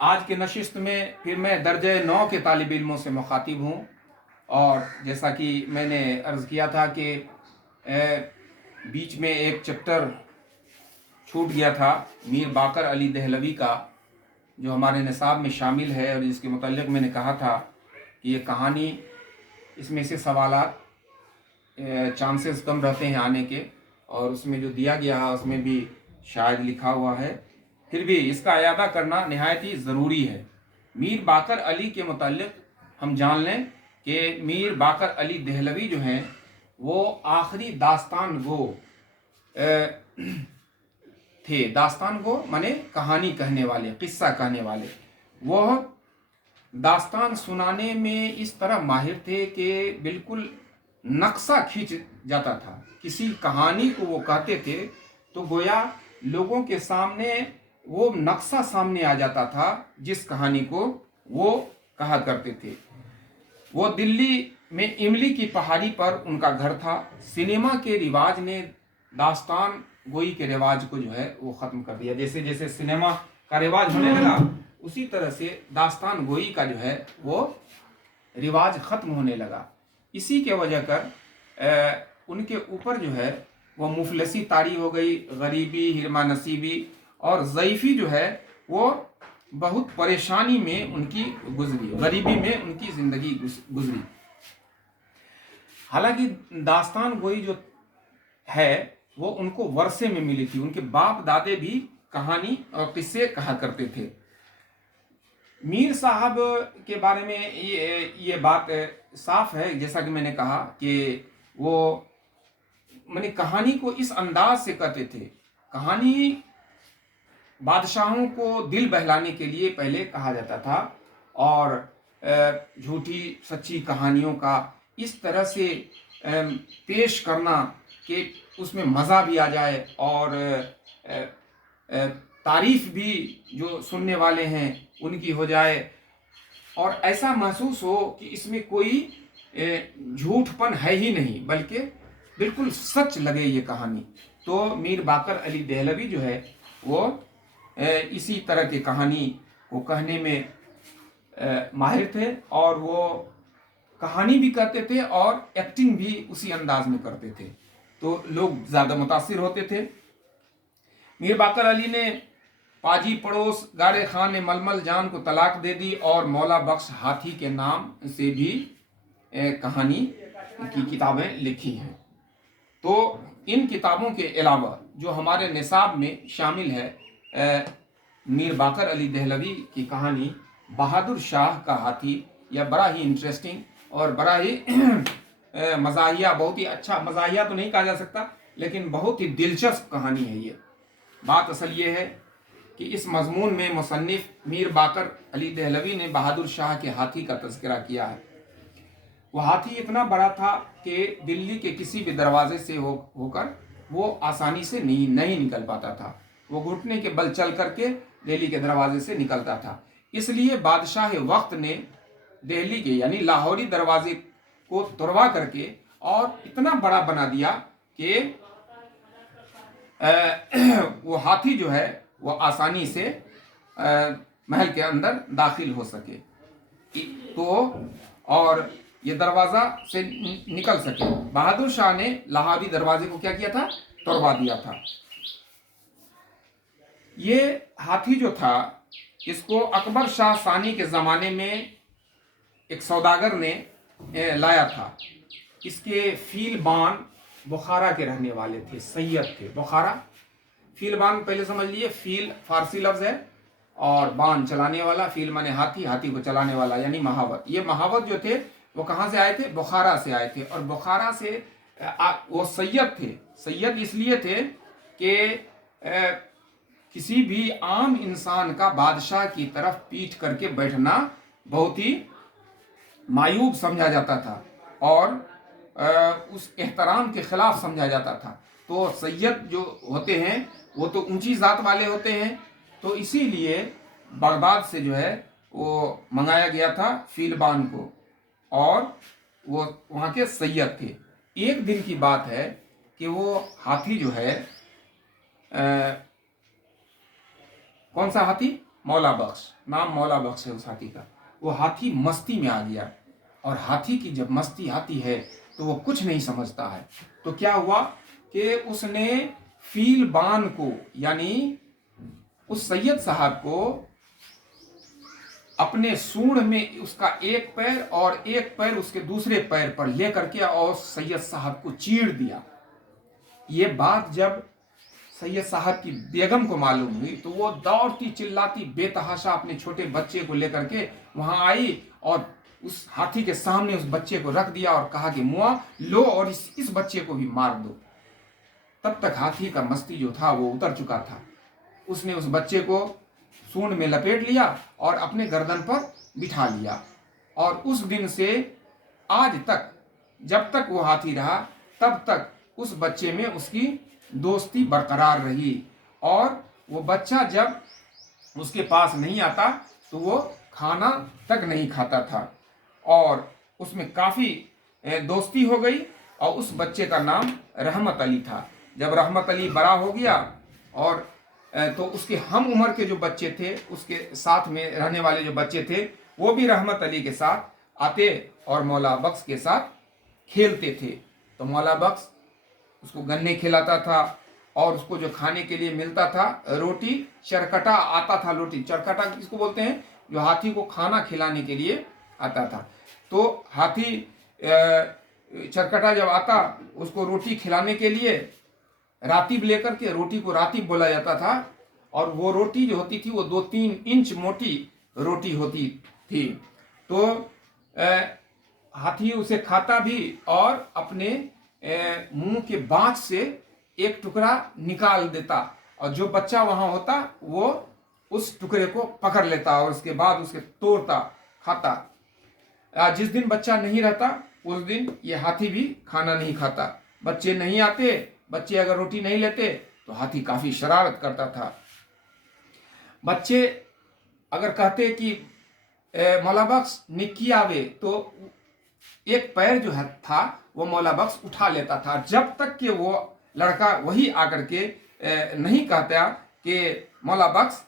आज के नशिस्त में फिर मैं दर्जे 9 के तालिब इल्मों से मुखातिब हूँ। और जैसा कि मैंने अर्ज़ किया था कि बीच में एक चैप्टर छूट गया था मीर बाकर अली दहलवी का, जो हमारे निसाब में शामिल है, और जिसके मुतल्लिक़ मैंने कहा था कि ये कहानी, इसमें से सवालात चांसेस कम रहते हैं आने के, और उसमें जो दिया गया है उसमें भी शायद लिखा हुआ है, फिर भी इसका इयादा करना नहायत ही ज़रूरी है। मीर बाकर अली के मुताल्लिक़ हम जान लें कि मीर बाकर अली दहलवी जो हैं वो आखिरी दास्तान गो थे। दास्तान गो माने कहानी कहने वाले, किस्सा कहने वाले। वह दास्तान सुनाने में इस तरह माहिर थे कि बिल्कुल नक्शा खींच जाता था। किसी कहानी को वो कहते थे तो गोया लोगों के सामने वो नक्शा सामने आ जाता था जिस कहानी को वो कहा करते थे। वो दिल्ली में इमली की पहाड़ी पर उनका घर था। सिनेमा के रिवाज ने दास्तान गोई के रिवाज को जो है वो ख़त्म कर दिया। जैसे जैसे सिनेमा का रिवाज होने लगा, उसी तरह से दास्तान गोई का जो है वो रिवाज ख़त्म होने लगा। इसी के वजह कर उनके ऊपर जो है वो मुफलसी तारी हो गई, गरीबी, हिरमा नसीबी और ज़ईफ़ी जो है वो बहुत परेशानी में उनकी गुजरी, गरीबी में उनकी ज़िंदगी गुजरी। हालांकि दास्तान गोई जो है वो उनको वर्षे में मिली थी। उनके बाप दादे भी कहानी और किस्से कहा करते थे। मीर साहब के बारे में ये बात साफ है, जैसा कि मैंने कहा कि वो मैंने कहानी को इस अंदाज से कहते थे। कहानी बादशाहों को दिल बहलाने के लिए पहले कहा जाता था, और झूठी सच्ची कहानियों का इस तरह से पेश करना कि उसमें मज़ा भी आ जाए और तारीफ भी जो सुनने वाले हैं उनकी हो जाए, और ऐसा महसूस हो कि इसमें कोई झूठपन है ही नहीं, बल्कि बिल्कुल सच लगे ये कहानी। तो मीर बाकर अली दहलवी जो है वो इसी तरह की कहानी को कहने में माहिर थे, और वो कहानी भी कहते थे और एक्टिंग भी उसी अंदाज में करते थे, तो लोग ज़्यादा मुतासिर होते थे। मीर बाकर अली ने पाजी पड़ोस गारे खान ने मलमल जान को तलाक दे दी, और मौला बख्श हाथी के नाम से भी कहानी की किताबें लिखी हैं। तो इन किताबों के अलावा जो हमारे निसाब में शामिल है मीर बाकर अली दहलवी की कहानी बहादुर शाह का हाथी, यह बड़ा ही इंटरेस्टिंग और बड़ा ही मज़ाहिया, बहुत ही अच्छा, मज़ाहिया तो नहीं कहा जा सकता लेकिन बहुत ही दिलचस्प कहानी है ये। बात असल ये है कि इस मजमून में मुसन्निफ मीर बाकर अली दहलवी ने बहादुर शाह के हाथी का तज़किरा किया है। वह हाथी इतना बड़ा था कि दिल्ली के किसी भी दरवाजे से होकर वो आसानी से नहीं निकल पाता था। वो घुटने के बल चल करके दिल्ली के दरवाजे से निकलता था। इसलिए बादशाह वक्त ने दिल्ली के यानी लाहौरी दरवाजे को तुड़वा करके और इतना बड़ा बना दिया कि वो हाथी जो है वो आसानी से महल के अंदर दाखिल हो सके, तो और ये दरवाज़ा से निकल सके। बहादुर शाह ने लाहौरी दरवाजे को क्या किया था, तोड़वा दिया था। ये हाथी जो था इसको अकबर शाह सानी के ज़माने में एक सौदागर ने लाया था। इसके फीलबान बुखारा के रहने वाले थे, सैयद थे। बुखारा, फीलबान पहले समझ लिए, फील फारसी लफ्ज़ है और बान चलाने वाला, फील माने हाथी, हाथी को चलाने वाला यानी महावत। ये महावत जो थे वो कहाँ से आए थे, बुखारा से आए थे। और बुखारा से वो सैयद थे। सैयद इसलिए थे कि किसी भी आम इंसान का बादशाह की तरफ पीठ करके बैठना बहुत ही मायूब समझा जाता था और उस एहतराम के खिलाफ समझा जाता था। तो सैयद जो होते हैं वो तो ऊंची ज़ात वाले होते हैं, तो इसीलिए बगदाद से जो है वो मंगाया गया था फीलबान को, और वो वहाँ के सैयद थे। एक दिन की बात है कि वो हाथी जो है कौन सा हाथी, मौला बख्श, नाम मौला बख्श है उस हाथी का। वो हाथी मस्ती में आ गया, और हाथी की जब मस्ती आती है तो वो कुछ नहीं समझता है। तो क्या हुआ कि उसने फीलबान को, यानी उस सैयद साहब को, अपने सूंड में उसका एक पैर और एक पैर उसके दूसरे पैर पर लेकर के और सैयद साहब को चीर दिया। ये बात जब सैयद साहब की बेगम को मालूम हुई तो वो दौड़ती चिल्लाती बेतहाशा अपने छोटे बच्चे को लेकर के वहां आई और उस हाथी के सामने उस बच्चे को रख दिया और कहा कि मुआ लो और इस बच्चे को भी मार दो। तब तक हाथी का मस्ती जो था वो उतर चुका था। उसने उस बच्चे को सूंड में लपेट लिया और अपने गर्दन पर बिठा लिया, और उस दिन से आज तक, जब तक वो हाथी रहा तब तक उस बच्चे में उसकी दोस्ती बरकरार रही। और वो बच्चा जब उसके पास नहीं आता तो वो खाना तक नहीं खाता था, और उसमें काफ़ी दोस्ती हो गई। और उस बच्चे का नाम रहमत अली था। जब रहमत अली बड़ा हो गया और तो उसके हम उम्र के जो बच्चे थे, उसके साथ में रहने वाले जो बच्चे थे, वो भी रहमत अली के साथ आते और मौला बख्श के साथ खेलते थे। तो मौला बख्श उसको गन्ने खिलाता था, और उसको जो खाने के लिए मिलता था रोटी चरकटा आता था। रोटी चरकटा किसको बोलते हैं? जो हाथी को खाना खिलाने के लिए आता था। तो हाथी चरकटा जब आता उसको रोटी खिलाने के लिए रातीब लेकर के, रोटी को रातीब बोला जाता था, और वो रोटी जो होती थी वो 2-3 इंच मोटी रोटी होती थी। तो हाथी उसे खाता भी और अपने मुंह के बाँच से एक टुकड़ा निकाल देता, और जो बच्चा वहां होता वो उस टुकड़े को पकड़ लेता और उसके बाद उसके तोड़ता खाता। जिस दिन बच्चा नहीं रहता उस दिन ये हाथी भी खाना नहीं खाता। बच्चे नहीं आते, बच्चे अगर रोटी नहीं लेते तो हाथी काफी शरारत करता था। बच्चे अगर कहते कि मौला बख्श निक्की आवे, तो एक पैर जो है था वो मौला बख्श उठा लेता था, जब तक कि वो लड़का वही आकर के नहीं कहता कि मौला बख्श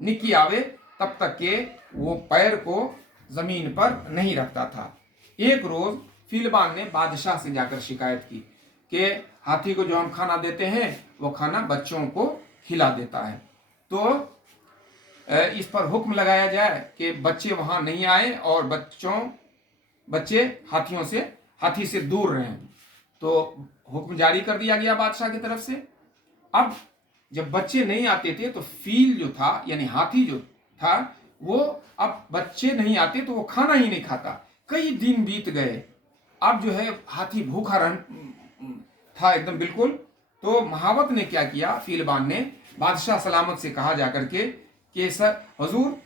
निक्की आवे, तब तक के वो पैर को जमीन पर नहीं रखता था। एक रोज फीलबान ने बादशाह से जाकर शिकायत की कि हाथी को जो हम खाना देते हैं वो खाना बच्चों को खिला देता है, तो इस पर हुक्म लगाया जाए कि बच्चे वहां नहीं आए और बच्चे हाथी से दूर रहें। तो हुक्म जारी कर दिया गया बादशाह की तरफ से। अब जब बच्चे नहीं आते थे तो फील जो था, यानी हाथी जो था, वो अब बच्चे नहीं आते तो वो खाना ही नहीं खाता। कई दिन बीत गए। अब जो है हाथी भूखा था एकदम बिल्कुल। तो महावत ने क्या किया, फीलबान ने बादशाह सलामत से कहा जाकर के कि सर हुजूर,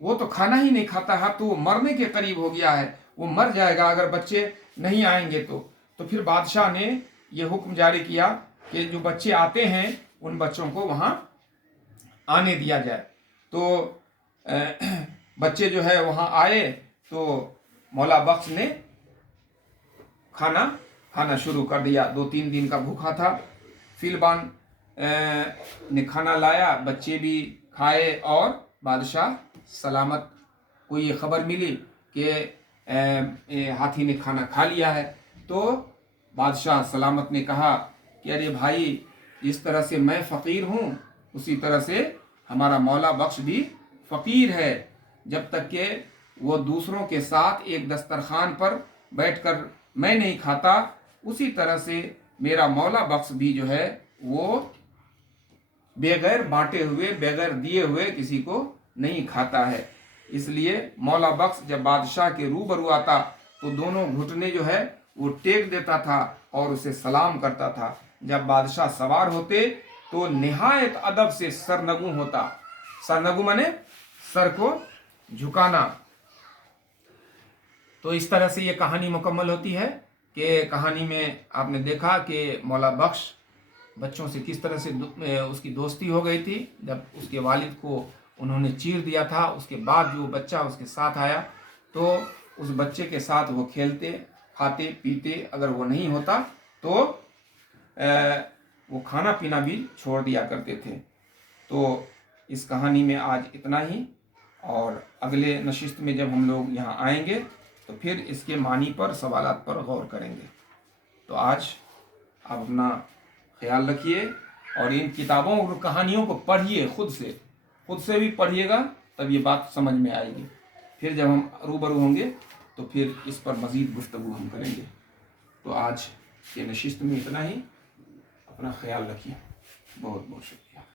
वो तो खाना ही नहीं खाता है, तो वो मरने के करीब हो गया है, वो मर जाएगा अगर बच्चे नहीं आएंगे तो फिर बादशाह ने ये हुक्म जारी किया कि जो बच्चे आते हैं उन बच्चों को वहां आने दिया जाए। तो बच्चे जो है वहां आए तो मौला बख्श ने खाना शुरू कर दिया। 2-3 दिन का भूखा था। फीलबान ने खाना लाया, बच्चे भी खाए, और बादशाह सलामत को ये खबर मिली कि हाथी ने खाना खा लिया है। तो बादशाह सलामत ने कहा कि अरे भाई, जिस तरह से मैं फ़कीर हूँ उसी तरह से हमारा मौला बख्श भी फ़कीर है। जब तक कि वो दूसरों के साथ एक दस्तरखान पर बैठकर मैं नहीं खाता, उसी तरह से मेरा मौला बख्श भी जो है वो बेगैर बांटे हुए, बेगैर दिए हुए किसी को नहीं खाता है। इसलिए मौला बख्श जब बादशाह के रूबरू आता तो दोनों घुटने जो है वो टेक देता था और उसे सलाम करता था। जब बादशाह सवार होते तो निहायत अदब से सरनगू होता। सरनगू माने सर को झुकाना। तो इस तरह से ये कहानी मुकम्मल होती है कि कहानी में आपने देखा कि मौला बख्श बच्चों से किस तरह से उसकी दोस्ती हो गई थी। जब उसके वालिद को उन्होंने चीर दिया था, उसके बाद जो बच्चा उसके साथ आया तो उस बच्चे के साथ वो खेलते, खाते, पीते। अगर वो नहीं होता तो वो खाना पीना भी छोड़ दिया करते थे। तो इस कहानी में आज इतना ही, और अगले नशिस्त में जब हम लोग यहाँ आएंगे तो फिर इसके मानी पर, सवालात पर गौर करेंगे। तो आज आप अपना ख्याल रखिए और इन किताबों और कहानियों को पढ़िए, खुद से भी पढ़िएगा, तब ये बात समझ में आएगी। फिर जब हम रूबरू होंगे तो फिर इस पर मज़ीद गुफ्तगू हम करेंगे। तो आज के नशिस्त में इतना ही। अपना ख्याल रखिए। बहुत बहुत शुक्रिया।